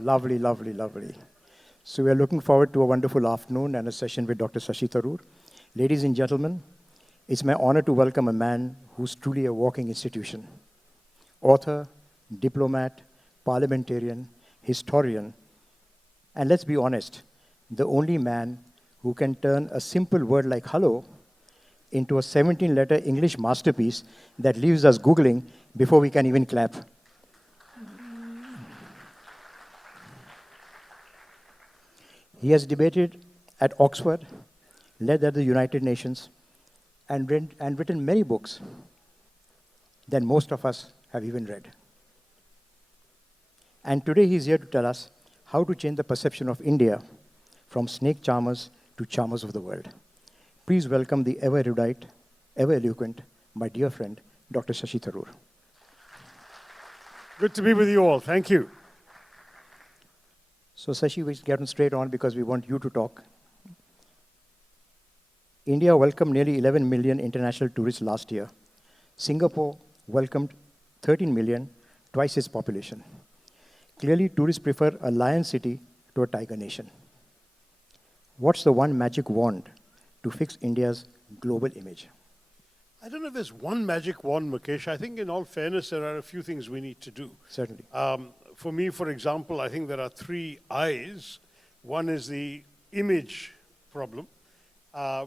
Lovely, lovely, lovely. So we are looking forward to a wonderful afternoon and a session with Dr. Shashi Tharoor. Ladies and gentlemen, it's my honor to welcome a man who's truly a walking institution. Author, diplomat, parliamentarian, historian, and let's be honest, the only man who can turn a simple word like hello into a 17-letter English masterpiece that leaves us Googling before we can even clap. He has debated at Oxford, led at the United Nations, and written many books that most of us have even read. And today he's here to tell us how to change the perception of India from snake charmers to charmers of the world. Please welcome the ever erudite, ever eloquent, my dear friend, Dr. Shashi Tharoor. Good to be with you all. Thank you. So Shashi, we'll get straight on because we want you to talk. India welcomed nearly 11 million international tourists last year. Singapore welcomed 13 million, twice its population. Clearly, tourists prefer a lion city to a tiger nation. What's the one magic wand to fix India's global image? I don't know if there's one magic wand, Mukesh. I think in all fairness, there are a few things we need to do. Certainly. For me, for example, I think there are three I's. One is the image problem,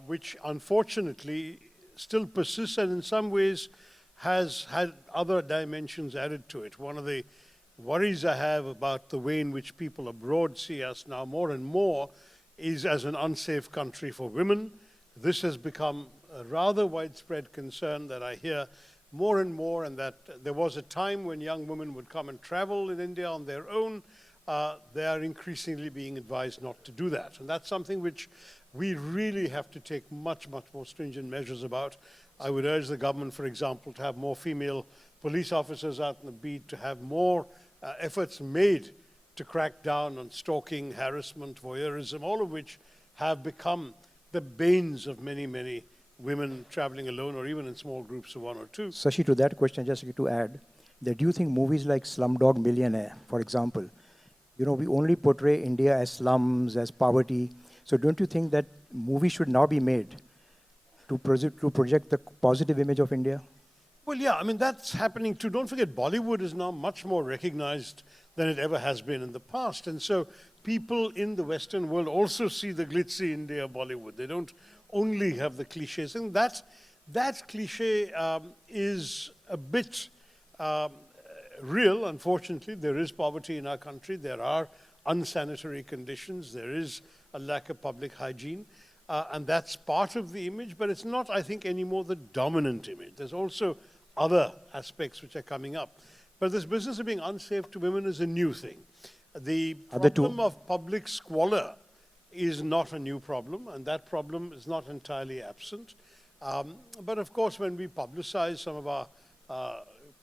which unfortunately still persists and in some ways has had other dimensions added to it. One of the worries I have about the way in which people abroad see us now more and more is as an unsafe country for women. This has become a rather widespread concern that I hear more and more, and that there was a time when young women would come and travel in India on their own. They are increasingly being advised not to do that. And that's something which we really have to take much, much more stringent measures about. I would urge the government, for example, to have more female police officers out on the beat, to have more efforts made to crack down on stalking, harassment, voyeurism, all of which have become the banes of many, many women traveling alone or even in small groups of one or two. Shashi, to that question, just to add, that do you think movies like Slumdog Millionaire, for example, we only portray India as slums, as poverty. So don't you think that movies should now be made to project the positive image of India? Well, yeah, I mean, that's happening too. Don't forget, Bollywood is now much more recognized than it ever has been in the past. And so people in the Western world also see the glitzy India Bollywood. They don't only have the cliches. And that cliche is a bit real, unfortunately. There is poverty in our country. There are unsanitary conditions. There is a lack of public hygiene. And that's part of the image, but it's not, I think, anymore the dominant image. There's also other aspects which are coming up. But this business of being unsafe to women is a new thing. The problem of public squalor is not a new problem, and that problem is not entirely absent. But of course, when we publicize some of our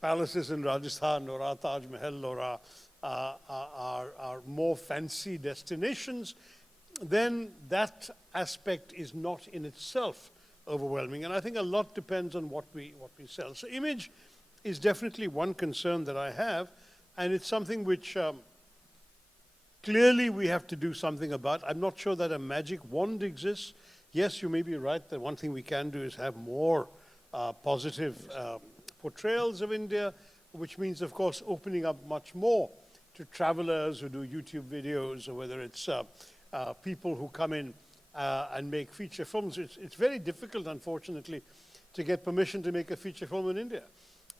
palaces in Rajasthan or our Taj Mahal or our more fancy destinations, then that aspect is not in itself overwhelming. And I think a lot depends on what we sell. So image is definitely one concern that I have, and it's something which clearly we have to do something about. I'm not sure that a magic wand exists. Yes, you may be right that one thing we can do is have more positive portrayals of India, which means, of course, opening up much more to travelers who do YouTube videos, or whether it's people who come in and make feature films. It's very difficult, unfortunately, to get permission to make a feature film in India.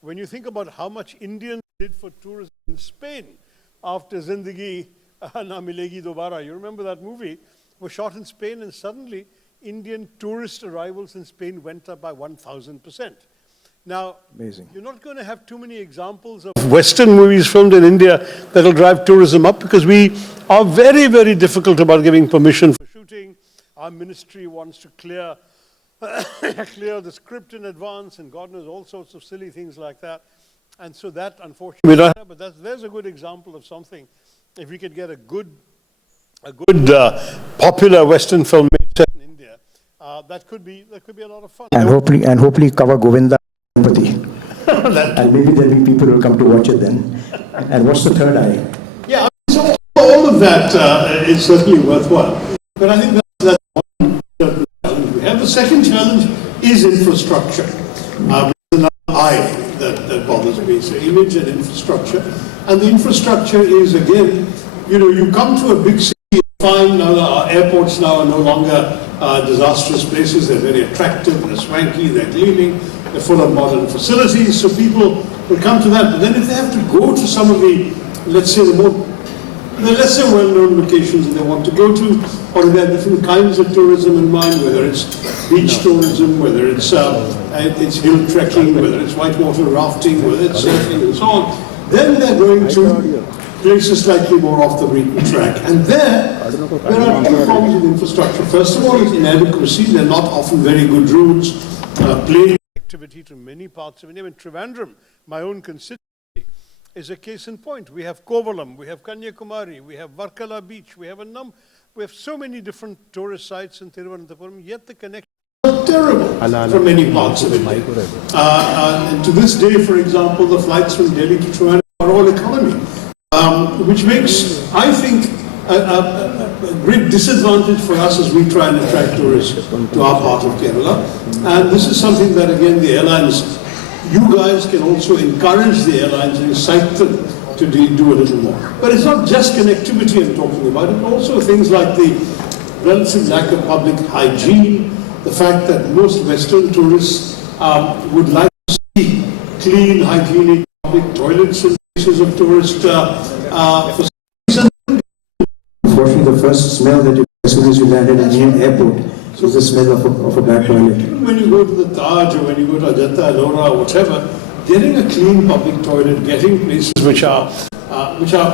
When you think about how much Indians did for tourism in Spain after Zindagi Na Milegi Dobara, you remember that movie, was shot in Spain, and suddenly Indian tourist arrivals in Spain went up by 1,000%. Now, amazing. You're not going to have too many examples of Western movies filmed in India that will drive tourism up, because we are very, very difficult about giving permission for shooting. Our ministry wants to clear the script in advance, and God knows all sorts of silly things like that. And so that, unfortunately, we don't have, but there's a good example of something. If we could get a good popular Western film made set in India, that could be a lot of fun. And hopefully cover Govinda. And maybe there'll be people who will come to watch it then. And what's the third eye? Yeah, so of that is certainly worthwhile. But I think that's one challenge we have. The second challenge is infrastructure. There's another I that bothers me, so image and infrastructure. And the infrastructure is, again, you come to a big city, you find now our airports now are no longer disastrous places. They're very attractive, they're swanky, they're gleaming, they're full of modern facilities, so people will come to that. But then if they have to go to some of the, let's say, the lesser well-known locations that they want to go to, or there are different kinds of tourism in mind, whether it's beach tourism, whether it's hill trekking, whether it's whitewater rafting, whether it's surfing and so on, then they're going to places slightly more off the beaten track. And there are two problems with infrastructure. First of all, it's inadequacy. They're not often very good routes. Plane activity to many parts of India. In Trivandrum, my own constituency, is a case in point. We have Kovalam, we have Kanyakumari, we have Varkala Beach, we have so many different tourist sites in Thiruvananthapuram, yet the connection is terrible from many parts of India. And to this day, for example, the flights from Delhi to Trivandrum are all economy, which makes, I think, a great disadvantage for us as we try and attract tourists to our part of Kerala. And this is something that, again, the airlines, you guys can also encourage the airlines and incite them to do a little more. But it's not just connectivity I'm talking about, it's also things like the relative lack of public hygiene, the fact that most Western tourists would like to see clean, hygienic public toilets in places of tourist facilities. Unfortunately, the first smell that as soon as you land at an Indian airport is the smell of a black toilet. Even when you go to the Taj or when you go to Ajanta, Ellora, or whatever, getting a clean public toilet, getting places which are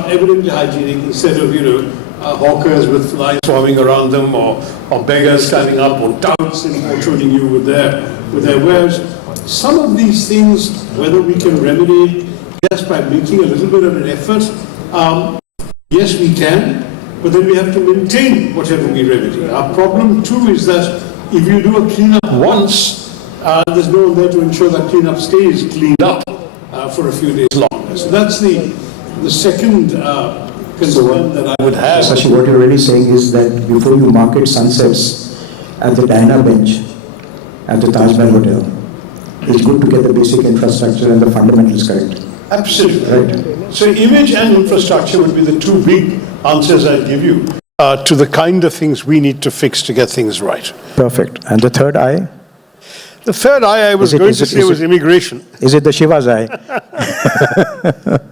evidently hygienic instead of hawkers with flies swarming around them, or beggars standing up on touts and protruding you with their wares. Some of these things, whether we can remedy just by making a little bit of an effort, yes, we can. But then we have to maintain whatever we remedy. Our problem too is that if you do a cleanup once, there's no one there to ensure that cleanup stays cleaned up for a few days longer. So that's the second concern that I would have. Shashi, what you're really saying is that before you market sunsets at the Diana bench at the Taj Mahal Hotel, it's good to get the basic infrastructure and the fundamentals correct. Absolutely. Right. So image and infrastructure would be the two big answers I'd give you to the kind of things we need to fix to get things right. Perfect. And the third eye? The third eye I was going to say was immigration. Is it the Shiva's eye?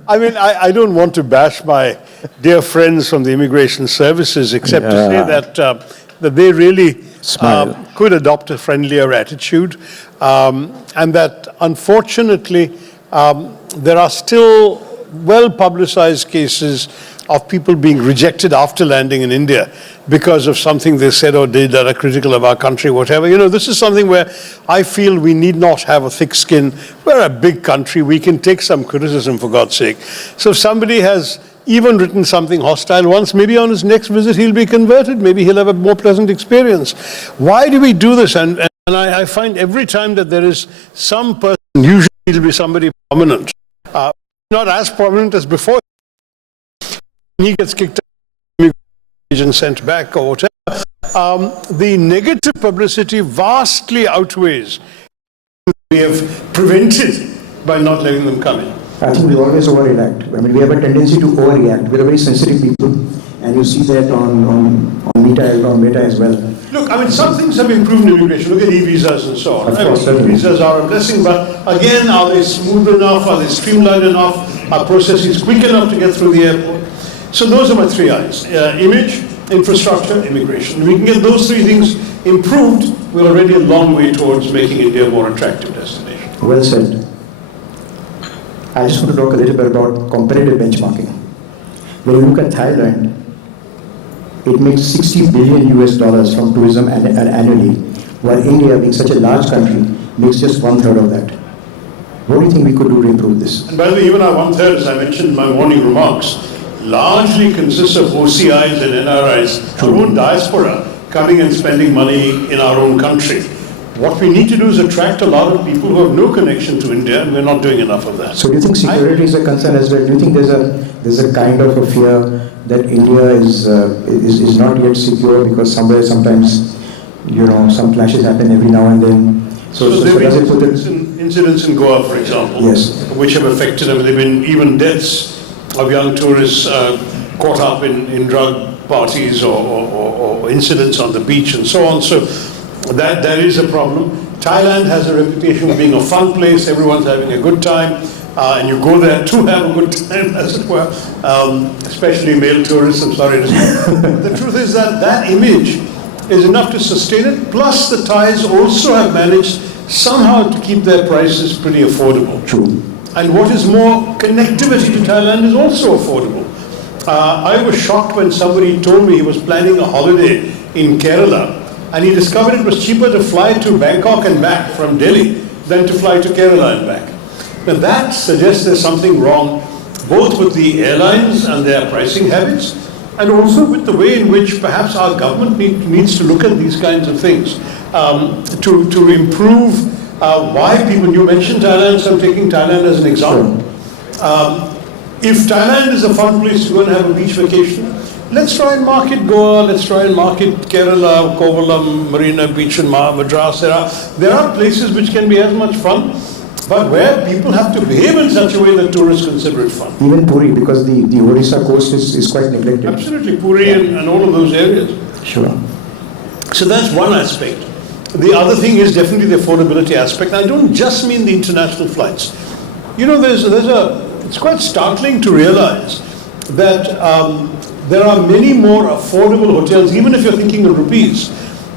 I mean, I don't want to bash my dear friends from the immigration services, except to say that they really could adopt a friendlier attitude, and that unfortunately there are still well-publicized cases of people being rejected after landing in India because of something they said or did that are critical of our country, whatever. This is something where I feel we need not have a thick skin. We're a big country. We can take some criticism, for God's sake. So if somebody has even written something hostile once, maybe on his next visit he'll be converted. Maybe he'll have a more pleasant experience. Why do we do this? And I find every time that there is some person, usually it'll be somebody prominent, not as prominent as before, he gets kicked out and sent back or whatever, the negative publicity vastly outweighs what we have prevented by not letting them come in. I think we always overreact. I mean, we have a tendency to overreact. We're very sensitive people, and you see that on Meta as well. Look, I mean, some things have improved in immigration. Look at e-visas and so on. E-visas are a blessing, but again, are they smooth enough? Are they streamlined enough? Are processes quick enough to get through the airport? So those are my three I's. Image, infrastructure, immigration. If we can get those three things improved, we're already a long way towards making India a more attractive destination. Well said. I just want to talk a little bit about comparative benchmarking. When you look at Thailand, it makes $60 billion US from tourism annually, while India, being such a large country, makes just 1/3 of that. What do you think we could do to improve this? And by the way, even our 1/3, as I mentioned in my morning remarks, largely consists of OCIs and NRIs, our own diaspora, coming and spending money in our own country. What we need to do is attract a lot of people who have no connection to India, and we're not doing enough of that. So do you think security is a concern as well? Do you think there's a kind of a fear that India is not yet secure because sometimes, some clashes happen every now and then. So there have been incidents in Goa, for example, yes, which have affected them. There have been even deaths of young tourists caught up in drug parties or incidents on the beach and so on. So that is a problem. Thailand has a reputation of being a fun place. Everyone's having a good time. And you go there to have a good time, as it were, especially male tourists, I'm sorry to say. The truth is that image is enough to sustain it, plus the Thais also have managed somehow to keep their prices pretty affordable. True. And what is more, connectivity to Thailand is also affordable. I was shocked when somebody told me he was planning a holiday in Kerala, and he discovered it was cheaper to fly to Bangkok and back from Delhi than to fly to Kerala and back. Now that suggests there's something wrong both with the airlines and their pricing habits, and also with the way in which perhaps our government needs to look at these kinds of things to improve why people, you mentioned Thailand, so I'm taking Thailand as an example. If Thailand is a fun place to go and have a beach vacation, let's try and market Goa, let's try and market Kerala, Kovalam, Marina Beach and Madras. There are places which can be as much fun, but where people have to behave in such a way that tourists consider it fun. Even Puri, because the Orissa coast is quite neglected. Absolutely, Puri and all of those areas. Sure. So that's one aspect. The other thing is definitely the affordability aspect. I don't just mean the international flights. It's quite startling to realize that there are many more affordable hotels, even if you're thinking of rupees,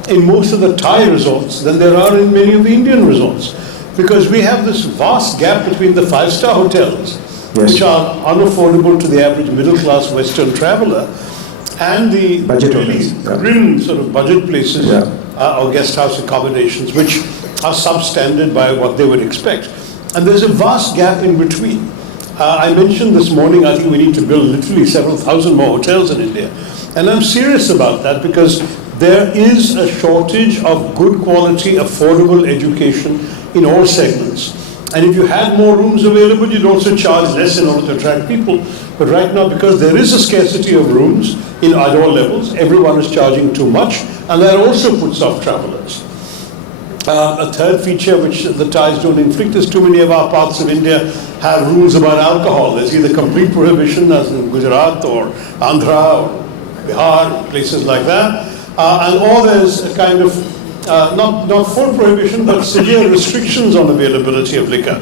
in most of the Thai resorts than there are in many of the Indian resorts. Because we have this vast gap between the five-star hotels, yes, which are unaffordable to the average middle-class Western traveler, and the budget really grim sort of budget places, or guest house accommodations, which are substandard by what they would expect. And there's a vast gap in between. I mentioned this morning, I think we need to build literally several thousand more hotels in India. And I'm serious about that because there is a shortage of good quality, affordable education in all segments. And if you had more rooms available, you'd also charge less in order to attract people. But right now, because there is a scarcity of rooms at all levels, everyone is charging too much, and that also puts off travelers. A third feature which the Thais don't inflict is too many of our parts of India have rules about alcohol. There's either complete prohibition, as in Gujarat or Andhra or Bihar, places like that, or there's a kind of not full prohibition, but severe restrictions on availability of liquor.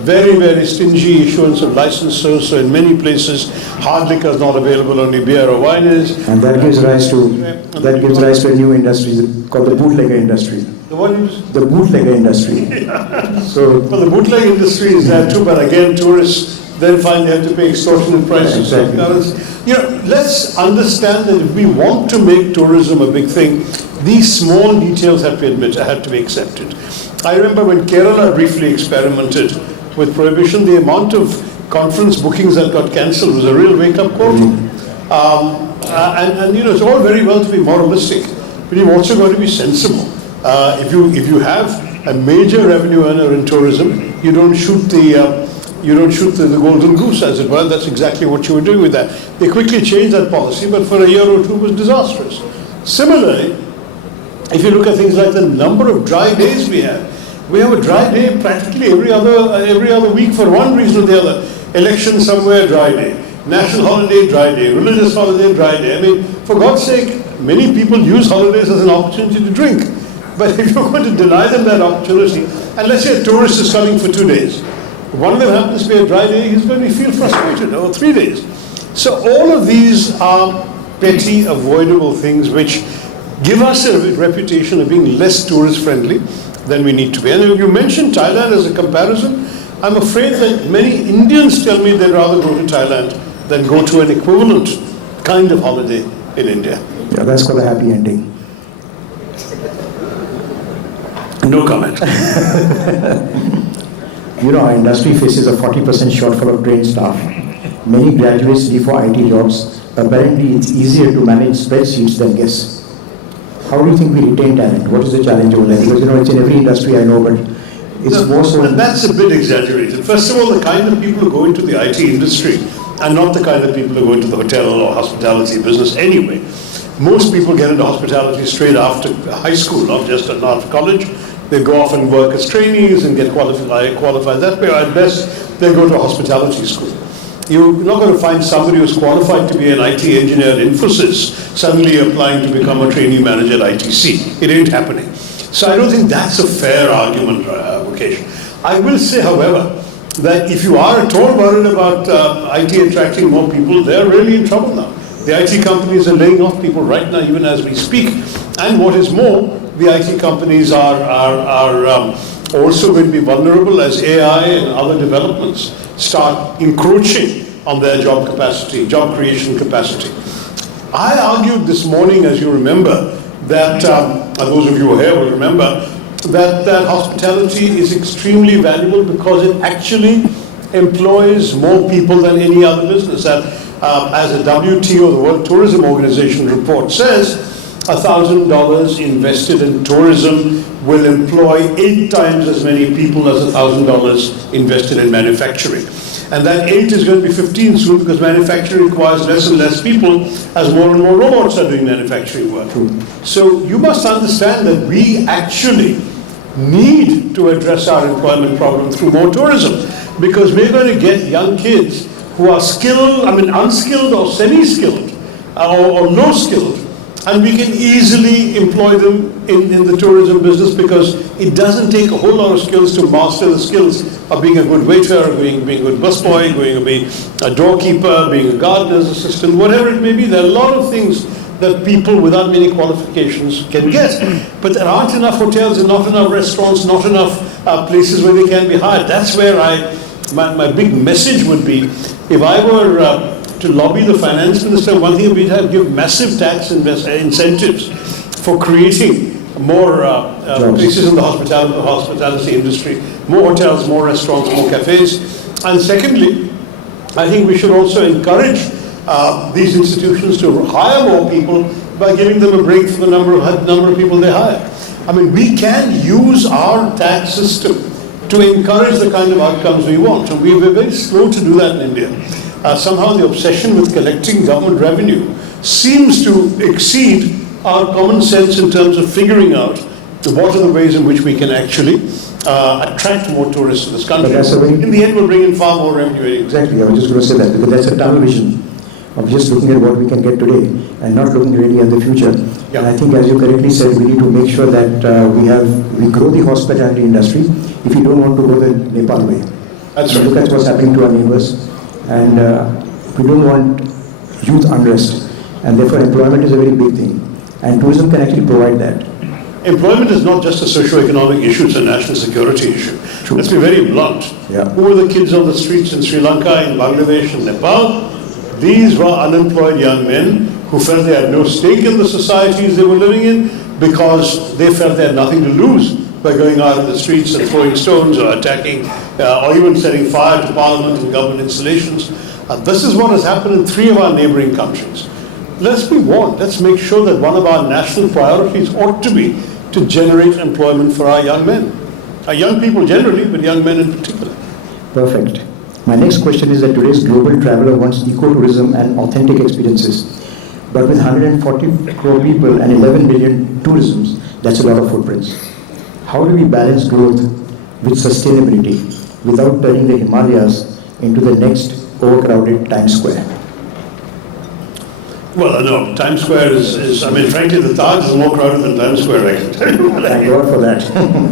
Very, very stingy issuance of licenses. So in many places, hard liquor is not available, only beer or wine is. And that gives rise to a new industry called the bootlegger industry. The what industry? The bootlegger industry. So, well, the bootleg industry is there too, but again, tourists then find they have to pay extortionate prices. Exactly. Let's understand that if we want to make tourism a big thing, these small details have to be accepted. I remember when Kerala briefly experimented with prohibition, the amount of conference bookings that got cancelled was a real wake-up call. And it's all very well to be moralistic, but you've also got to be sensible. If you have a major revenue earner in tourism, you don't shoot the golden goose, as it were. That's exactly what you were doing with that. They quickly changed that policy, but for a year or two it was disastrous. Similarly, if you look at things like the number of dry days we have a dry day practically every other week for one reason or the other. Election somewhere, dry day. National holiday, dry day. Religious holiday, dry day. I mean, for God's sake, many people use holidays as an opportunity to drink. But if you're going to deny them that opportunity, and let's say a tourist is coming for 2 days, one of them happens to be a dry day, he's going to feel frustrated, or 3 days. So all of these are petty, avoidable things which give us a reputation of being less tourist friendly than we need to be. And if you mentioned Thailand as a comparison, I'm afraid that many Indians tell me they'd rather go to Thailand than go to an equivalent kind of holiday in India. Yeah, that's got a happy ending. No comment. Our industry faces a 40% shortfall of trained staff. Many graduates leave for IT jobs. Apparently, it's easier to manage spreadsheets than guess. How do you think we retain talent? What is the challenge over there? Because it's in every industry I know, but it's more so. That's a bit exaggerated. First of all, the kind of people who go into the IT industry and not the kind of people who go into the hotel or hospitality business anyway. Most people get into hospitality straight after high school, not just after college. They go off and work as trainees and get qualified that way, or at best, they go to a hospitality school. You're not going to find somebody who's qualified to be an IT engineer at Infosys suddenly applying to become a trainee manager at ITC. It ain't happening. So I don't think that's a fair argument, Mukesh. I will say, however, that if you are at all worried about IT attracting more people, they're really in trouble now. The IT companies are laying off people right now, even as we speak. And what is more, the IT companies are also going to be vulnerable as AI and other developments start encroaching on their job capacity, job creation capacity. I argued this morning, as you remember, that, and those of you who are here will remember, that hospitality is extremely valuable because it actually employs more people than any other business. As a WTO, the World Tourism Organization report says, $1,000 invested in tourism will employ 8 times as many people as $1,000 invested in manufacturing. And that 8 is going to be 15 soon because manufacturing requires less and less people as more and more robots are doing manufacturing work. So you must understand that we actually need to address our employment problem through more tourism, because we're going to get young kids who are skilled, unskilled or semi-skilled or low skilled, and we can easily employ them in the tourism business because it doesn't take a whole lot of skills to master the skills of being a good waiter, being a good busboy, being a doorkeeper, being a gardener's assistant, whatever it may be. There are a lot of things that people without many qualifications can get. But there aren't enough hotels and not enough restaurants, not enough places where they can be hired. That's where my big message would be, if I were to lobby the finance minister, one thing we'd have to give massive tax incentives for creating more places in the hospitality industry, more hotels, more restaurants, more cafes. And secondly, I think we should also encourage these institutions to hire more people by giving them a break for the number of people they hire. We can use our tax system to encourage the kind of outcomes we want. And we're very slow to do that in India. Somehow the obsession with collecting government revenue seems to exceed our common sense in terms of figuring out what are the ways in which we can actually attract more tourists to this country. In the end, we'll bring in far more revenue. Exactly, I was just going to say that, because that's a tunnel vision of just looking at what we can get today and not looking really at the future. Yeah. And I think, as you correctly said, we need to make sure that we grow the hospitality industry if we don't want to go the Nepal way. That's right. Look at what's happening to our neighbors. And we don't want youth unrest, and therefore employment is a very big thing, and tourism can actually provide that. Employment is not just a socio-economic issue, it's a national security issue. True. Let's be very blunt. Yeah. Who were the kids on the streets in Sri Lanka, in Bangladesh, and Nepal? These were unemployed young men who felt they had no stake in the societies they were living in because they felt they had nothing to lose by going out in the streets and throwing stones or attacking or even setting fire to parliament and government installations. This is what has happened in 3 of our neighboring countries. Let's be warned. Let's make sure that one of our national priorities ought to be to generate employment for our young men. Our young people generally, but young men in particular. Perfect. My next question is that today's global traveler wants ecotourism and authentic experiences. But with 140 crore people and 11 million tourisms, that's a lot of footprints. How do we balance growth with sustainability without turning the Himalayas into the next overcrowded Times Square? Well, no, Times Square is frankly, the Taj is more crowded than Times Square, I can tell you. Thank God for that.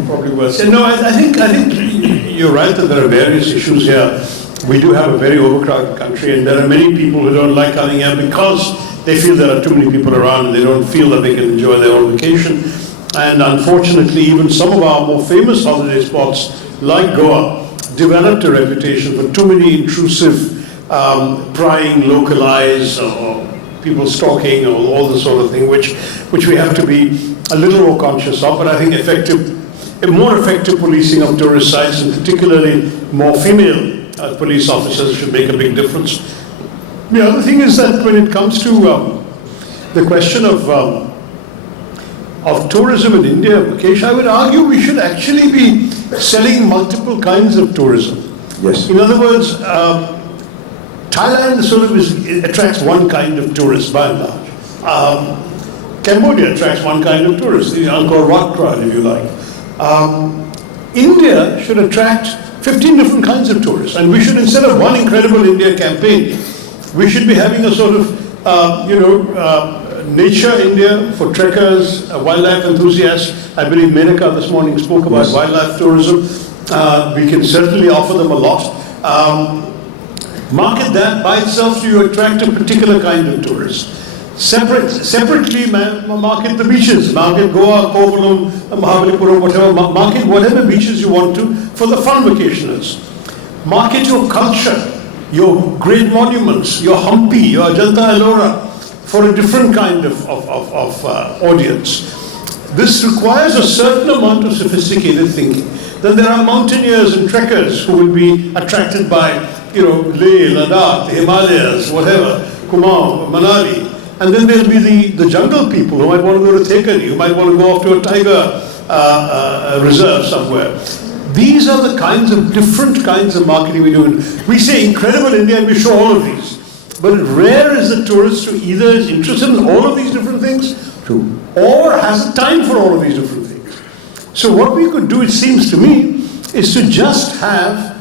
Probably worse. No, I think you're right that there are various issues here. We do have a very overcrowded country, and there are many people who don't like coming here because they feel there are too many people around and they don't feel that they can enjoy their own vacation. And unfortunately, even some of our more famous holiday spots, like Goa, developed a reputation for too many intrusive, prying local eyes, or people stalking, or all this sort of thing, which we have to be a little more conscious of. But I think more effective policing of tourist sites, and particularly more female police officers, should make a big difference. The other thing is that when it comes to the question of tourism in India, Mukesh, I would argue we should actually be selling multiple kinds of tourism. Yes. In other words, Thailand attracts one kind of tourist by and large. Cambodia attracts one kind of tourist, the Angkor Wat crowd, if you like. India should attract 15 different kinds of tourists, and we should, instead of one incredible India campaign, we should be having a sort of, nature India for trekkers, wildlife enthusiasts. I believe Menaka this morning spoke about wildlife tourism. We can certainly offer them a lot. Market that by itself to attract a particular kind of tourist. Separately market the beaches, market Goa, Kovalam, Mahabalipuram, whatever, market whatever beaches you want to for the fun vacationers. Market your culture, your great monuments, your Hampi, your Ajanta Ellora, for a different kind of audience. This requires a certain amount of sophisticated thinking. Then there are mountaineers and trekkers who will be attracted by, Leh, Ladakh, the Himalayas, whatever, Kumaon, Manali. And then there'll be the jungle people who might want to go to Thekari, who might want to go off to a tiger reserve somewhere. These are the different kinds of marketing we do. We say incredible India and we show all of these. But rare is the tourist who either is interested in all of these different things, or has the time for all of these different things. So what we could do, it seems to me, is to just have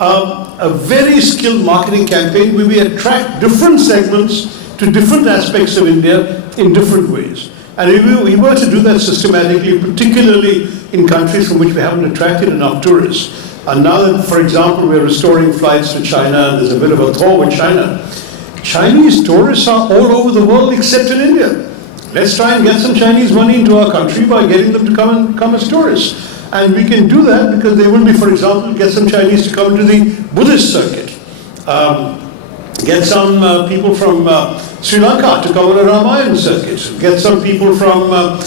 a very skilled marketing campaign where we attract different segments to different aspects of India in different ways. And if we were to do that systematically, particularly in countries from which we haven't attracted enough tourists, and now that, for example, we're restoring flights to China, and there's a bit of a thaw with China, Chinese tourists are all over the world except in India. Let's try and get some Chinese money into our country by getting them to come as tourists. And we can do that because they will be, for example, get some Chinese to come to the Buddhist circuit. Get some people from Sri Lanka to come on a Ramayana circuit. Get some people from other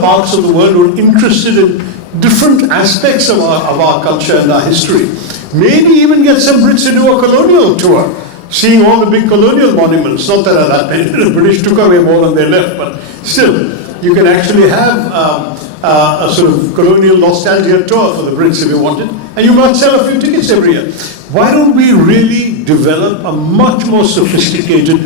parts of the world who are interested in different aspects of our culture and our history. Maybe even get some Brits to do a colonial tour, seeing all the big colonial monuments. Not that that many, the British took away more than they left, but still, you can actually have a sort of colonial nostalgia tour for the Brits if you wanted, and you might sell a few tickets every year. Why don't we really develop a much more sophisticated,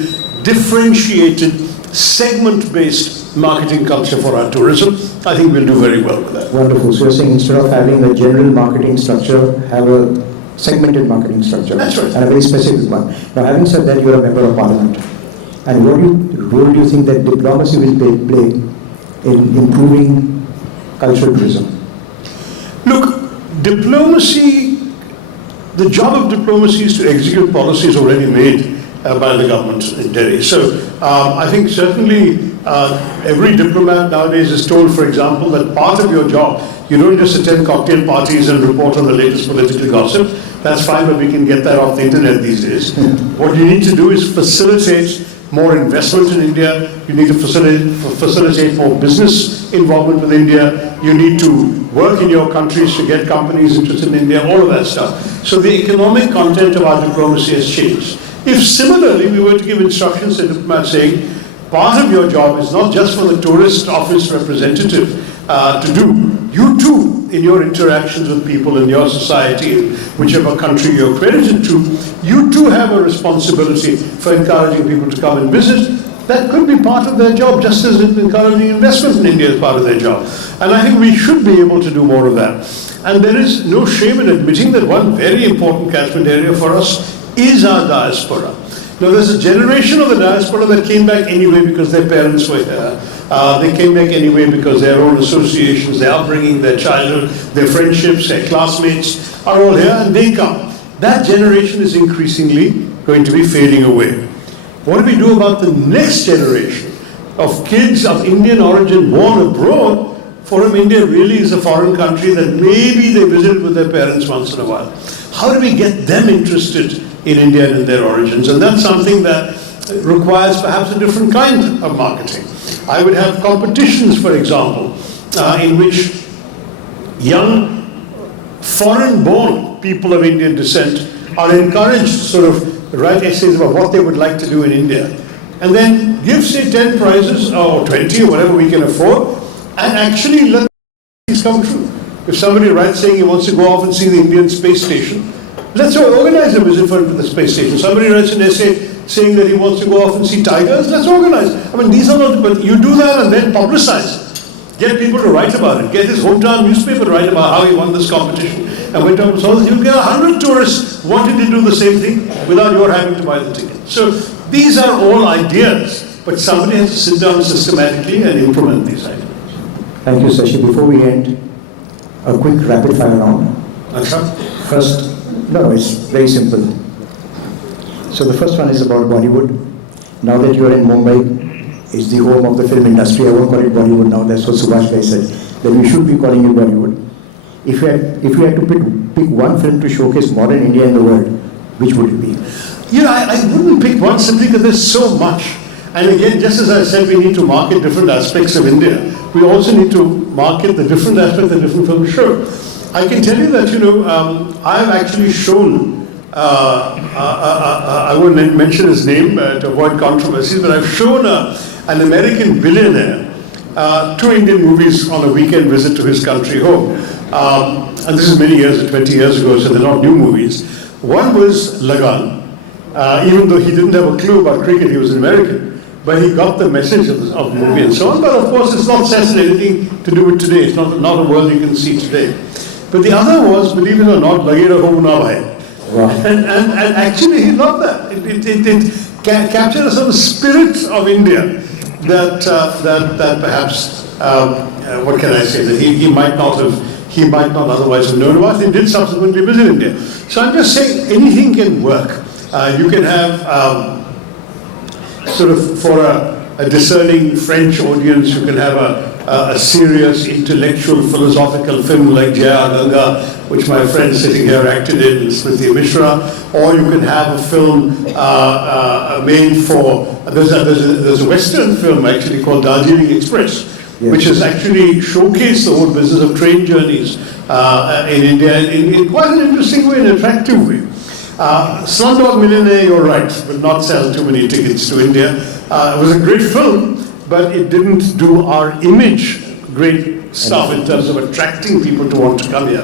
differentiated, segment-based marketing culture for our tourism? I think we'll do very well with that. Wonderful. So you're saying instead of having a general marketing structure, have a segmented marketing structure. That's right. And a very specific one. Now, having said that, you're a member of parliament. And what role do you think that diplomacy will play in improving cultural tourism? Look, diplomacy, the job of diplomacy is to execute policies already made by the government in Delhi. So I think certainly every diplomat nowadays is told, for example, that part of your job, you don't just attend cocktail parties and report on the latest political gossip. That's fine, but we can get that off the internet these days. What you need to do is facilitate more investment in India. You need to facilitate more business involvement with India. You need to work in your countries to get companies interested in India, all of that stuff. So the economic content of our diplomacy has changed. If similarly we were to give instructions to diplomats saying, part of your job is not just for the tourist office representative to do, you too, in your interactions with people in your society, whichever country you're accredited to, you too have a responsibility for encouraging people to come and visit. That could be part of their job, just as encouraging investment in India is part of their job. And I think we should be able to do more of that. And there is no shame in admitting that one very important catchment area for us is our diaspora. Now, there's a generation of the diaspora that came back anyway because their parents were here. They came back anyway because their own associations, their upbringing, their childhood, their friendships, their classmates are all here, and they come. That generation is increasingly going to be fading away. What do we do about the next generation of kids of Indian origin born abroad, for whom India really is a foreign country that maybe they visited with their parents once in a while? How do we get them interested in India and in their origins? And that's something that requires perhaps a different kind of marketing. I would have competitions, for example, in which young foreign-born people of Indian descent are encouraged to sort of write essays about what they would like to do in India, and then give, say, 10 prizes or 20 or whatever we can afford, and actually let these come true. If somebody writes saying he wants to go off and see the Indian space station, Let's organize a visit for him to the space station. Somebody writes an essay saying that he wants to go off and see tigers. Let's organize. I mean, these are not, but you do that and then publicize it. Get people to write about it. Get his hometown newspaper to write about how he won this competition and went up and saw this. You'll get 100 tourists wanting to do the same thing without your having to buy the ticket. So these are all ideas, but somebody has to sit down systematically and implement these ideas. Thank you, Shashi. Before we end, a quick rapid fire round. First, no, it's very simple. So the first one is about Bollywood. Now that you are in Mumbai, it's the home of the film industry. I won't call it Bollywood now. That's what Subhash Ghai said. That we should be calling it Bollywood. If you had to pick one film to showcase modern India in the world, which would it be? You know, I wouldn't pick one simply because there's so much. And again, just as I said, we need to market different aspects of India. We also need to market the different aspects that different films show. I can tell you that, you know, I've actually shown, I won't mention his name to avoid controversies, but I've shown an American billionaire 2 Indian movies on a weekend visit to his country home. And this is many years, 20 years ago, so they're not new movies. One was Lagan, even though he didn't have a clue about cricket, he was an American, but he got the message of the movie and so on. But of course, it's not set in anything to do with today. It's not a world you can see today. But the other was, believe it or not, Lagera Ho Na Bhai. Wow. And actually, he loved that. It captured a sort of spirit of India that perhaps, what can I say, that he might not otherwise have known about. He did subsequently visit India. So I'm just saying, anything can work. You can have sort of for a discerning French audience, you can have a serious intellectual philosophical film like Jaya Ganga, which my friend sitting here acted in, Smriti Mishra, or you can have a film made for, there's a Western film actually called Darjeeling Express, yes, which has actually showcased the whole business of train journeys in India in quite an interesting way, an attractive way. Slumdog Millionaire, you're right, will not sell too many tickets to India. It was a great film, but it didn't do our image great stuff in terms of attracting people to want to come here.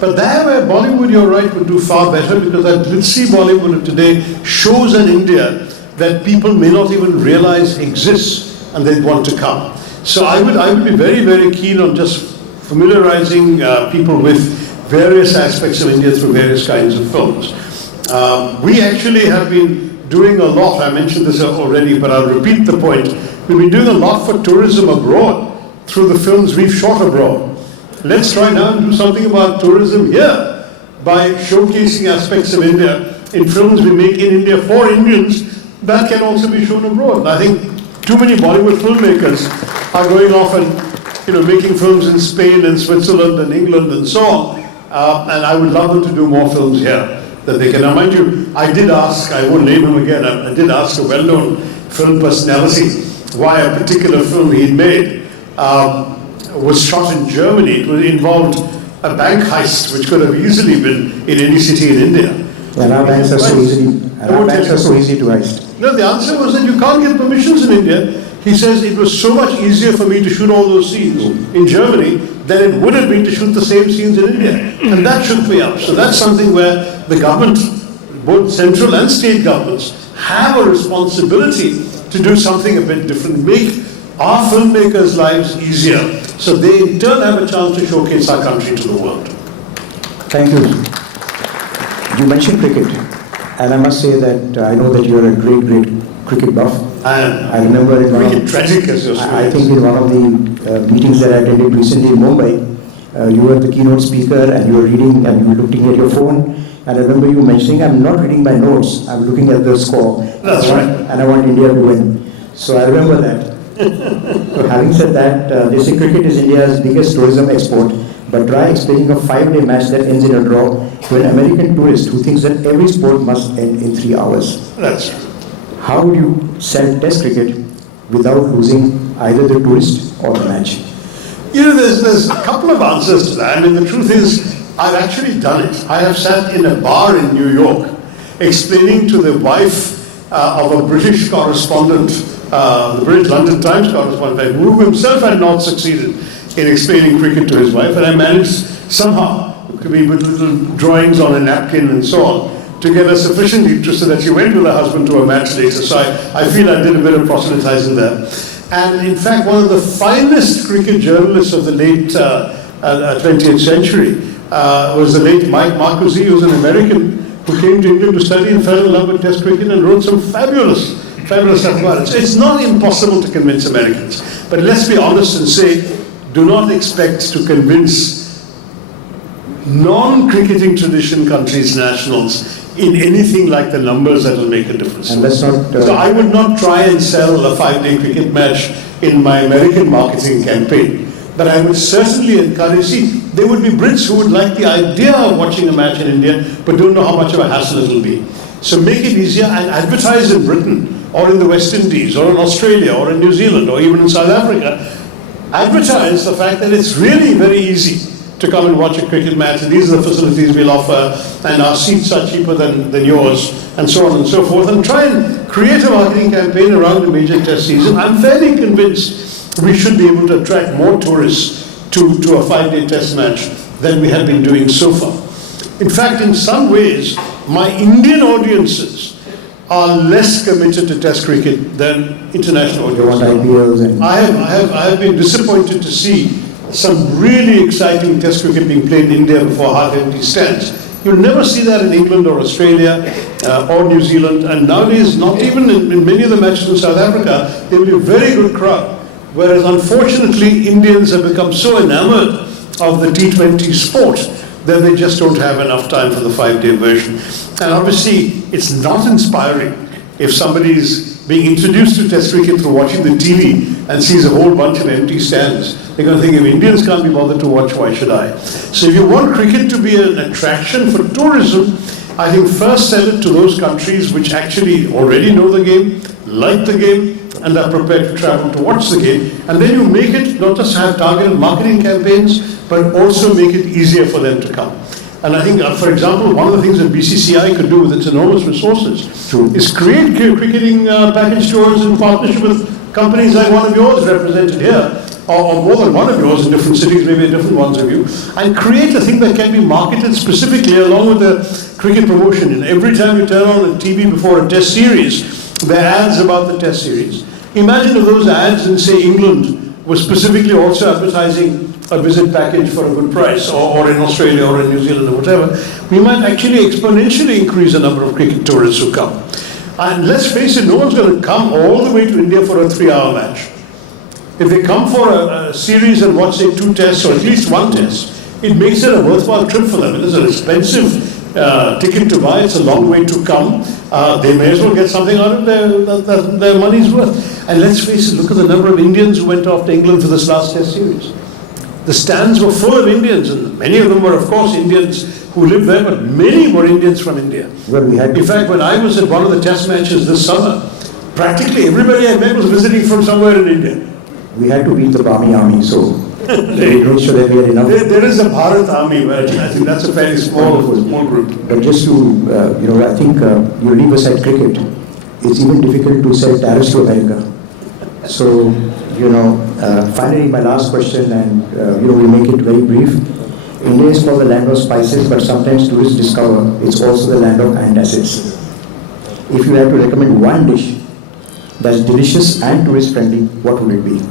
But there where Bollywood, you're right, would do far better, because that glitzy Bollywood of today shows an India that people may not even realize exists and they'd want to come. So I would be very, very keen on just familiarizing people with various aspects of India through various kinds of films. We actually have been doing a lot, I mentioned this already, but I'll repeat the point. We've been doing a lot for tourism abroad through the films we've shot abroad. Let's try now and do something about tourism here by showcasing aspects of India in films we make in India for Indians that can also be shown abroad. And I think too many Bollywood filmmakers are going off and making films in Spain and Switzerland and England and so on. And I would love them to do more films here that they can. Now, mind you, I did ask, I won't name him again, I did ask a well-known film personality why a particular film he'd made was shot in Germany. It involved a bank heist, which could have easily been in any city in India. And our banks are so easy to heist. No, the answer was that you can't get permissions in India. He says it was so much easier for me to shoot all those scenes in Germany than it would have been to shoot the same scenes in India. And that shook me up. So that's something where the government, both central and state governments, have a responsibility to do something a bit different, make our filmmakers' lives easier, so they in turn have a chance to showcase our country to the world. Thank you. You mentioned cricket, and I must say that I know that you're a great cricket buff. I remember in I think in one of the meetings that I attended recently in Mumbai, you were the keynote speaker and you were reading and you were looking at your phone. And I remember you mentioning, I'm not reading my notes, I'm looking at the score. That's right. And I want India to win. So I remember that. So having said that, they say cricket is India's biggest tourism export, but try explaining a 5-day match that ends in a draw to an American tourist who thinks that every sport must end in 3 hours. That's right. How would you sell test cricket without losing either the tourist or the match? There's a couple of answers to that. I mean, the truth is, I've actually done it. I have sat in a bar in New York explaining to the wife of a British correspondent, the British London Times correspondent, who himself had not succeeded in explaining cricket to his wife, and I managed somehow could be with little drawings on a napkin and so on, to get her sufficiently interested that she went with her husband to a match later. So I feel I did a bit of proselytizing there. And in fact, one of the finest cricket journalists of the late 20th century was the late Mike Marcuzzi, who was an American who came to England to study and fell in love with Test cricket and wrote some fabulous stuff about it. So it's not impossible to convince Americans. But let's be honest and say, do not expect to convince non-cricketing tradition countries' nationals in anything like the numbers that will make a difference. And let's not, So I would not try and sell a 5-day cricket match in my American marketing campaign. But I would certainly encourage, see, there would be Brits who would like the idea of watching a match in India, but don't know how much of a hassle it will be. So make it easier and advertise in Britain, or in the West Indies, or in Australia, or in New Zealand, or even in South Africa. Advertise the fact that it's really very easy to come and watch a cricket match, and these are the facilities we'll offer, and our seats are cheaper than yours, and so on and so forth, and try and create a marketing campaign around the major test season. I'm fairly convinced we should be able to attract more tourists to a 5-day test match than we have been doing so far. In fact, in some ways, my Indian audiences are less committed to test cricket than international audiences. I have been disappointed to see some really exciting test cricket being played in India before half-empty stands. You'll never see that in England or Australia or New Zealand, and nowadays, not even in many of the matches in South Africa, there will be a very good crowd. Whereas unfortunately, Indians have become so enamored of the T20 sport that they just don't have enough time for the 5-day version. And obviously, it's not inspiring if somebody's being introduced to Test cricket through watching the TV and sees a whole bunch of empty stands. They're going to think, if Indians can't be bothered to watch, why should I? So if you want cricket to be an attraction for tourism, I think first sell it to those countries which actually already know the game, like the game, and are prepared to travel to watch the game. And then you make it, not just have targeted marketing campaigns, but also make it easier for them to come. And I think, for example, one of the things that BCCI could do with its enormous resources is create cricketing package tours in partnership with companies like one of yours represented here, or more than one of yours in different cities, maybe different ones of you, and create a thing that can be marketed specifically along with the cricket promotion. And every time you turn on the TV before a test series, there are ads about the test series. Imagine if those ads in, say, England were specifically also advertising a visit package for a good price, or in Australia or in New Zealand or whatever. We might actually exponentially increase the number of cricket tourists who come. And let's face it, no one's going to come all the way to India for a 3-hour match. If they come for a series and watch, say, 2 tests or at least 1 test, it makes it a worthwhile trip for them. It is an expensive ticket to buy. It's a long way to come. They may as well get something out of their money's worth. And let's face it, look at the number of Indians who went off to England for this last test series. The stands were full of Indians, and many of them were, of course, Indians who lived there, but many were Indians from India. Well, in fact, when I was at one of the test matches this summer, practically everybody I met was visiting from somewhere in India. We had to beat the Barmy army, so we made sure that we had enough. There is a Bharat army, but I think that's a fairly small group. But just to, I think you leave aside cricket, it's even difficult to sell tariffs to America. So, finally, my last question, and we'll make it very brief. India is called the land of spices, but sometimes tourists discover it's also the land of antacids. If you had to recommend one dish that's delicious and tourist friendly, what would it be?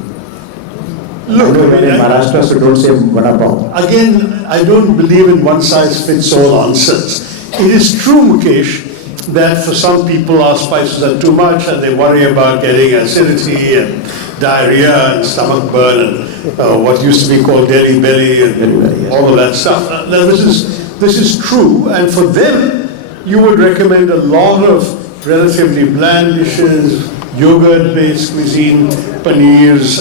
Look, I in Maharashtra, so don't say vada pav. Again, I don't believe in one-size-fits-all answers. It is true, Mukesh, that for some people our spices are too much and they worry about getting acidity and diarrhea and stomach burn and what used to be called Delhi belly and all of that stuff. Now, this is true, and for them you would recommend a lot of relatively bland dishes, yogurt-based cuisine, paneers.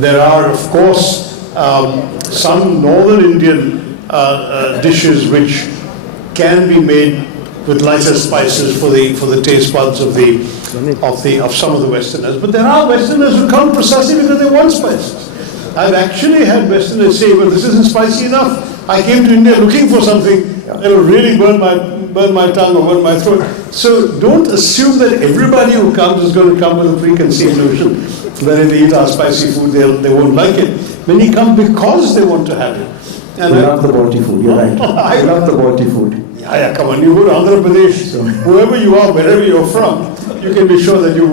There are, of course, some northern Indian dishes which can be made with lighter spices for the taste buds of some of the Westerners. But there are Westerners who come precisely because they want spices. I've actually had Westerners say, well, this isn't spicy enough. I came to India looking for something that will really burn my tongue or burn my throat. So don't assume that everybody who comes is going to come with a preconceived notion that if they eat our spicy food, they won't like it. Many come because they want to have it. And we love the Balti food, you're right. I love the Balti food. Yeah, come on. You go to Andhra Pradesh, whoever you are, wherever you're from, you can be sure that you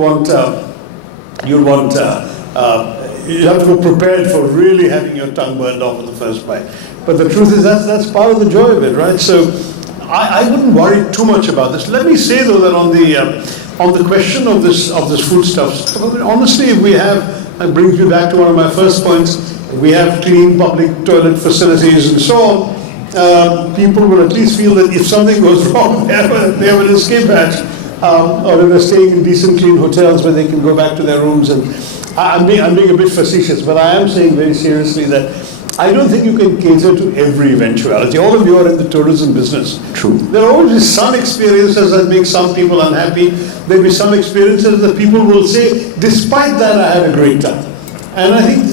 have to go prepared for really having your tongue burned off in the first bite. But the truth is that's part of the joy of it, right? So I wouldn't worry too much about this. Let me say though that on the question of this foodstuffs, honestly, if we have, and brings me back to one of my first points, we have clean public toilet facilities and so on, people will at least feel that if something goes wrong, they have an escape hatch, or if they're staying in decent clean hotels where they can go back to their rooms. And I'm being a bit facetious, but I am saying very seriously that I don't think you can cater to every eventuality. All of you are in the tourism business. True. There are always some experiences that make some people unhappy. There will be some experiences that people will say, despite that, I had a great time. And I think,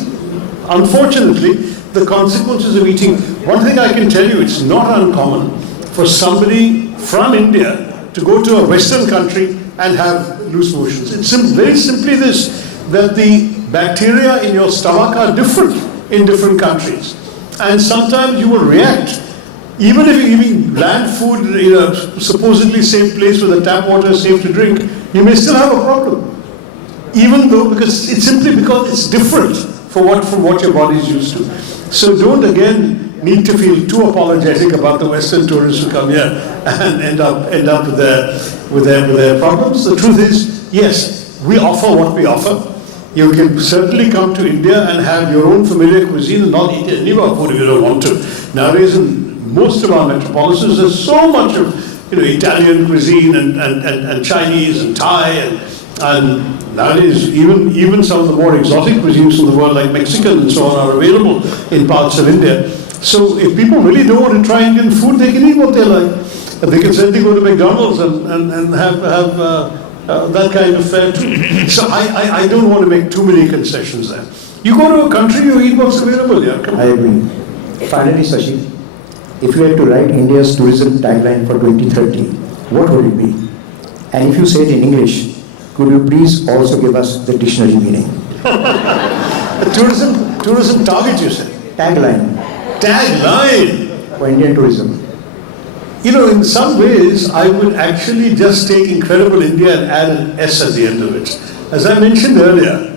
unfortunately, the consequences of eating, one thing I can tell you, it's not uncommon for somebody from India to go to a Western country and have loose motions. It's very simply this, that the bacteria in your stomach are different in different countries. And sometimes you will react. Even if you're eating bland food in a supposedly safe place where the tap water is safe to drink, you may still have a problem. Even though, because it's different from what your body is used to. So don't again need to feel too apologetic about the Western tourists who come here and end up with their problems. The truth is, yes, we offer what we offer. You can certainly come to India and have your own familiar cuisine and not eat any of our food if you don't want to. Nowadays, in most of our metropolises, there's so much of Italian cuisine and Chinese and Thai and nowadays even some of the more exotic cuisines from the world like Mexican and so on are available in parts of India. So if people really don't want to try Indian food, they can eat what they like. They can certainly go to McDonald's and have that kind of fare too. So I don't want to make too many concessions there. You go to a country, you eat what's available. Yeah, come on. I agree. Finally, Shashi, if you had to write India's tourism tagline for 2030, what would it be? And if you say it in English, could you please also give us the dictionary meaning? tourism target, you said? Tagline. Tagline? For Indian tourism. In some ways, I would actually just take Incredible India and add an S at the end of it. As I mentioned earlier,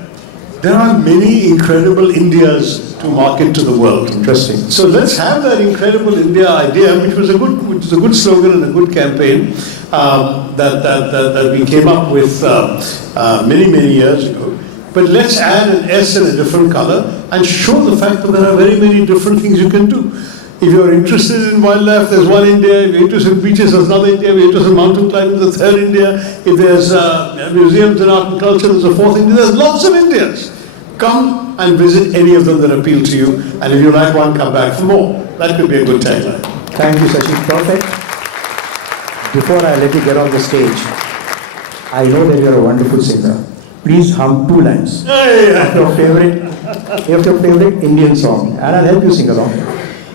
there are many incredible Indias to market to the world. Interesting. So let's have that Incredible India idea, which was a good slogan and a good campaign that we came up with many years ago. But let's add an S in a different color and show the fact that there are very many different things you can do. If you're interested in wildlife, there's one India. If you're interested in beaches, there's another India. If you're interested in mountain climbing, there's a third India. If there's museums and art and culture, there's a fourth India. There's lots of Indias. Come and visit any of them that appeal to you. And if you like one, come back for more. That could be a good tagline. Thank you, Shashi. Perfect. Before I let you get on the stage, I know that you're a wonderful singer. Please hum 2 lines of your favorite Indian song. And I'll help you sing along.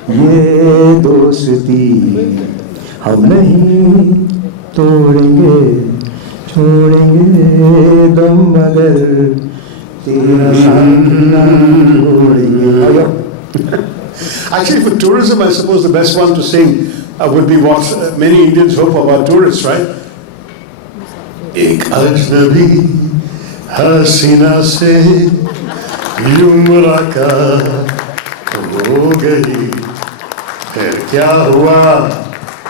ये दोस्ती हम नहीं तोड़ेंगे छोड़ेंगे दम मगर तेरा साथ ना छोड़ेंगे. Actually, for tourism, I suppose the best one to sing would be what many Indians hope about tourists, right? एक अजनबी हसीना से यूं मुलाकात हो गई फिर क्या हुआ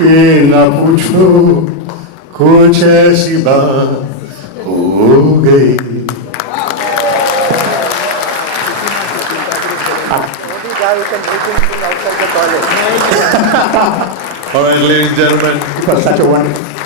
ये ना पूछो कुछ ऐसी बात हो गई. All right, ladies and gentlemen. It was such a wonderful.